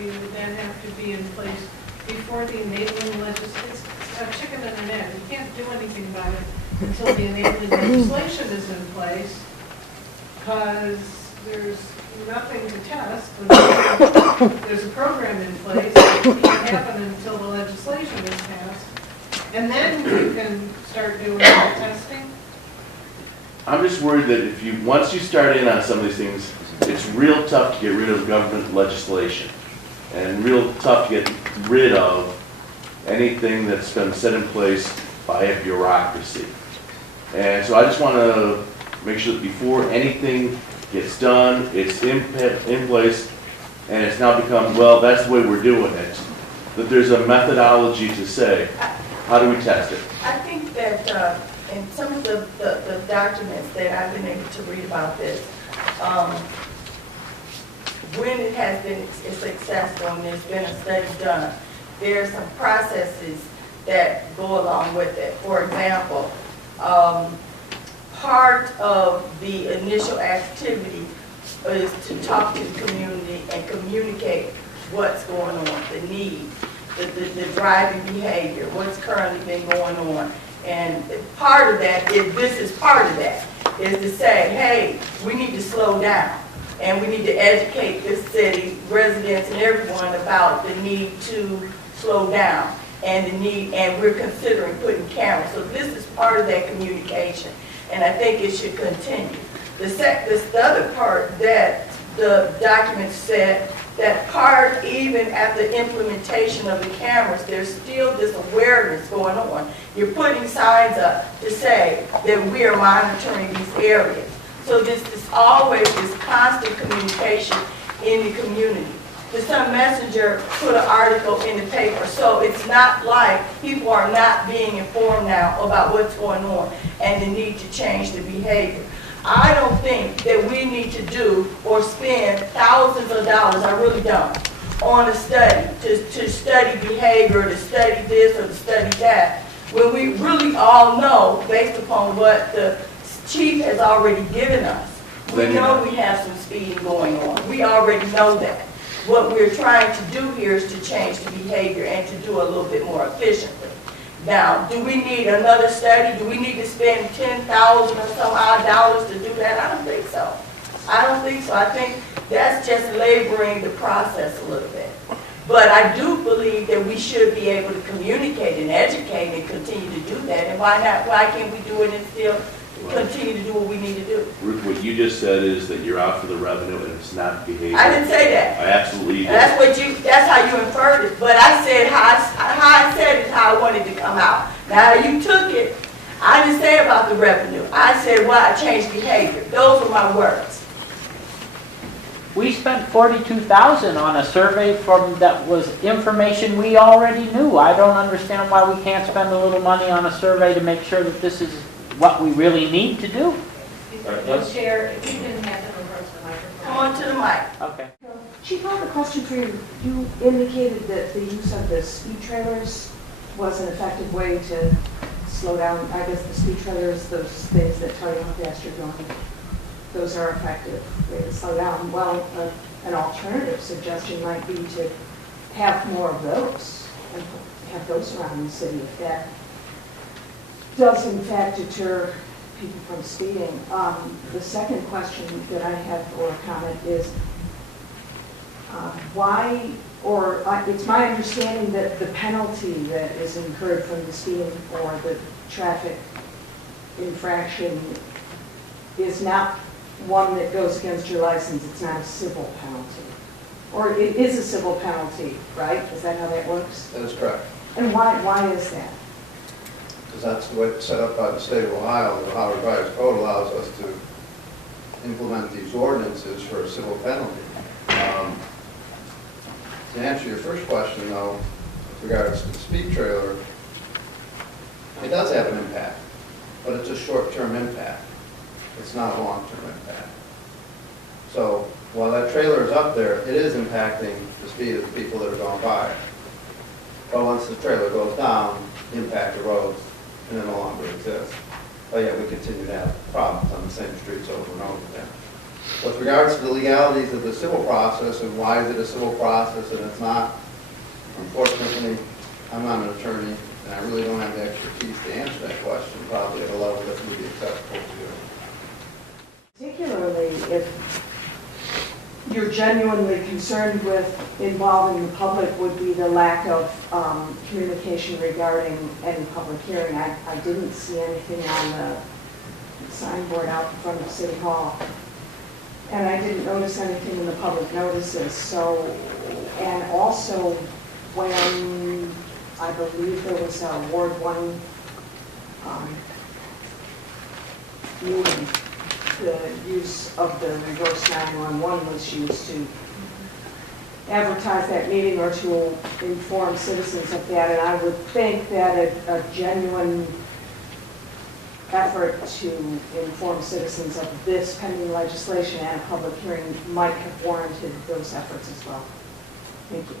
policy would then have to be in place before the enabling legislation. It's a chicken and an egg. You can't do anything about it until the enabling legislation is in place, because there's nothing to test. There's a program in place. It can't happen until the legislation is passed. And then you can start doing the testing. I'm just worried that if you, once you start in on some of these things, it's real tough to get rid of government legislation and real tough to get rid of anything that's been set in place by a bureaucracy. And so I just want to make sure that before anything gets done, it's in place, and it's now become, well, that's the way we're doing it. That there's a methodology to say, how do we test it? I think that in some of the documents that I've been able to read about this, when it has been successful and there's been a study done, there are some processes that go along with it. For example, part of the initial activity is to talk to the community and communicate what's going on, the need, the driving behavior, what's currently been going on. And part of that is, this is part of that, is to say, hey, we need to slow down. And we need to educate this city, residents and everyone about the need to slow down and the need, and we're considering putting cameras. So this is part of that communication, and I think it should continue. The other part that the document said, that part, even after implementation of the cameras, there's still this awareness going on. You're putting signs up to say that we are monitoring these areas. So this is always this constant communication in the community. The Sun Messenger put an article in the paper, so it's not like people are not being informed now about what's going on and the need to change the behavior. I don't think that we need to do or spend thousands of dollars, I really don't, on a study, to study behavior, to study this or to study that, when we really all know, based upon what the chief has already given us, we know we have some speeding going on. We already know that. What we're trying to do here is to change the behavior and to do a little bit more efficiently. Now, do we need another study? Do we need to spend $10,000 or some odd dollars to do that? I don't think so. I don't think so. I think that's just laboring the process a little bit. But I do believe that we should be able to communicate and educate and continue to do that. And why not? Why can't we do it and still continue to do what we need to do? Ruth, what you just said is that you're out for the revenue and it's not behavior. I didn't say that. I absolutely did. That's how you inferred it. But I said how I said it, how I wanted to come out. Now you took it. I didn't say about the revenue. I said, well, I changed behavior. Those were my words. We spent $42,000 on a survey that was information we already knew. I don't understand why we can't spend a little money on a survey to make sure that this is what we really need to do. Chair, if you didn't have to approach the microphone. Come on to the mic. Okay. Chief, I have a question for you. You indicated that the use of the speed trailers was an effective way to slow down. I guess the speed trailers, those things that tell you how fast you're going, those are effective way to slow down. Well, an alternative suggestion might be to have more of those and have those around the city if that does in fact deter people from speeding. The second question that I have or comment is why, or it's my understanding that the penalty that is incurred from the speeding or the traffic infraction is not one that goes against your license. It's not a civil penalty. Or it is a civil penalty, right? Is that how that works? That is correct. And why is that? Because that's the way it's set up by the state of Ohio. The Ohio Revised Code allows us to implement these ordinances for a civil penalty. To answer your first question, though, with regards to the speed trailer, it does have an impact, but it's a short-term impact. It's not a long-term impact. So while that trailer is up there, it is impacting the speed of the people that are going by. But once the trailer goes down, the impact erodes and it no longer exists. But yet we continue to have problems on the same streets over and over again. With regards to the legalities of the civil process and why is it a civil process and it's not, unfortunately, I'm not an attorney and I really don't have the expertise to answer that question, probably at a level that would be acceptable to you. Particularly if you're genuinely concerned with involving the public would be the lack of communication regarding any public hearing. I didn't see anything on the signboard out in front of City Hall. And I didn't notice anything in the public notices, so, and also when I believe there was a Ward 1 meeting, the use of the reverse 911 was used to advertise that meeting or to inform citizens of that, and I would think that a genuine effort to inform citizens of this pending legislation and a public hearing might have warranted those efforts as well. Thank you.